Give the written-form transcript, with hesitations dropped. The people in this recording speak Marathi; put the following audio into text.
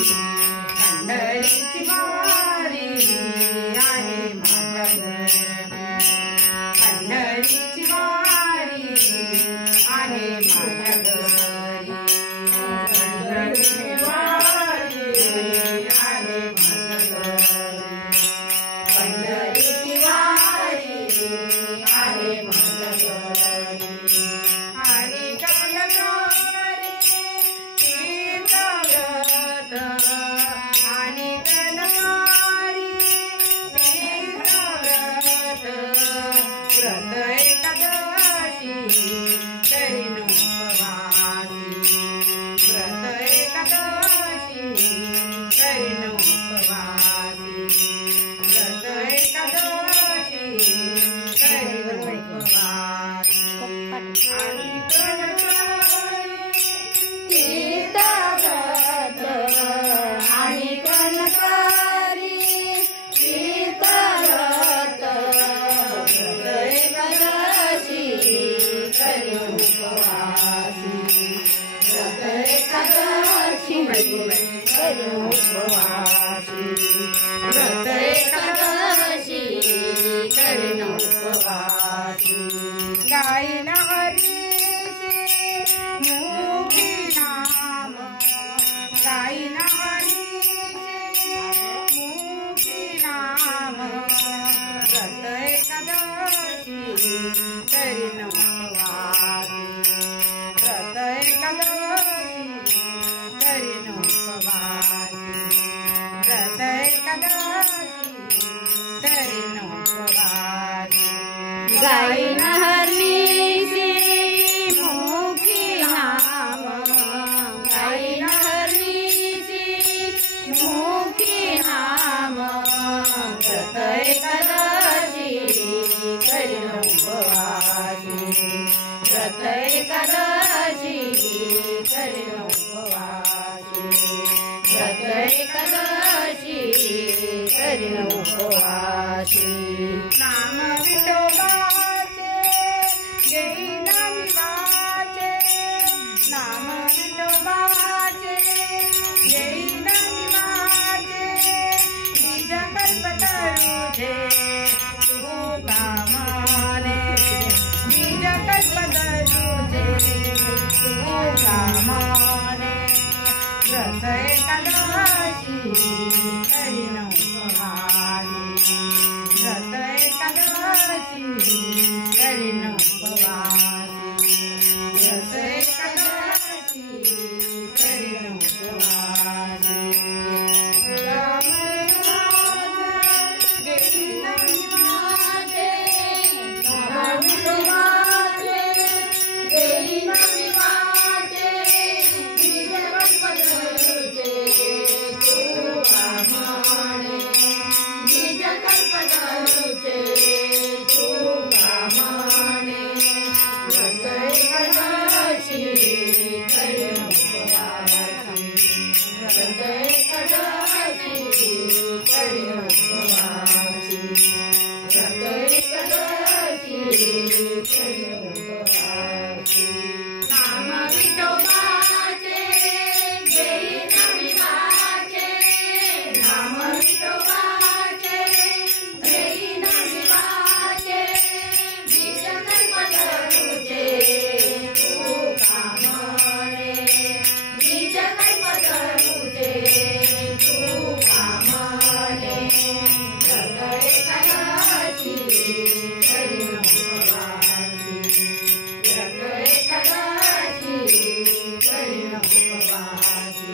पंढरीची वारी आहे माझ्या घरी, पंढरीची वारी आहे माझ्या घरी, पंढरीची वारी आहे माझ्या घरी, पंढरीची वारी आहे माझ्या घरी. आणि कनकारी तीर्थव्रत, आणि कनकारी तीर्थव्रत, व्रत एकादशी करीन उपवासी, व्रत एकादशी करीन उपवासी, व्रत एकादशी करीन उपवासी. आणि तीर्थव्रत, आणि कनकारी तीर्थव्रत, व्रत एकादशी करीन उपवासी, व्रत एकादशी करीन उपवासी, व्रत एकादशी करीन उपवासी. गाईन हरीचे मुखी नाम, गाईन हरीचे मुखी नाम, व्रत एकादशी करीन उपवासी, व्रत एकादशी करीन उपवासी, व्रत एकादशी करीन उपवासी. गाईन हरीचे मुखी नाम, गाईन हरीचे मुखी नाम, व्रत एकादशी करीन उपवासी, व्रत एकादशी करीन उपवासी, व्रत एकादशी करीन उपवासी. नाम विठोबाचे घेईन मी वाचे, नाम विठोबाचे घेईन मी वाचे, निज कल्पतरुझे तुका माने, निज कल्पतरुझे तुका माने, व्रत एकादशी करीन उपवासी, व्रत एकादशी करीन उपवासी, व्रत एकादशी करीन उपवासी. घेईन मी वाचे, नाम विठोबाचे घेईन मी वाचे, निज कल्पतरुझे तुका माने, निज कल्पतरुझे तुका माने, व्रत एकादशी करीन उपवासी, व्रत एकादशी करीन उपवासी, व्रत एकादशी करीन उपवासी. नाम विठोबाचे घेईन मी वाचे, नाम विठोबाचे घेईन मी वाचे, निज कल्पतरुझे तुका माने, निज कल्पतरुझे तुका माने, व्रत एकादशी करीन उपवासी, व्रत एकादशी करीन उपवासी,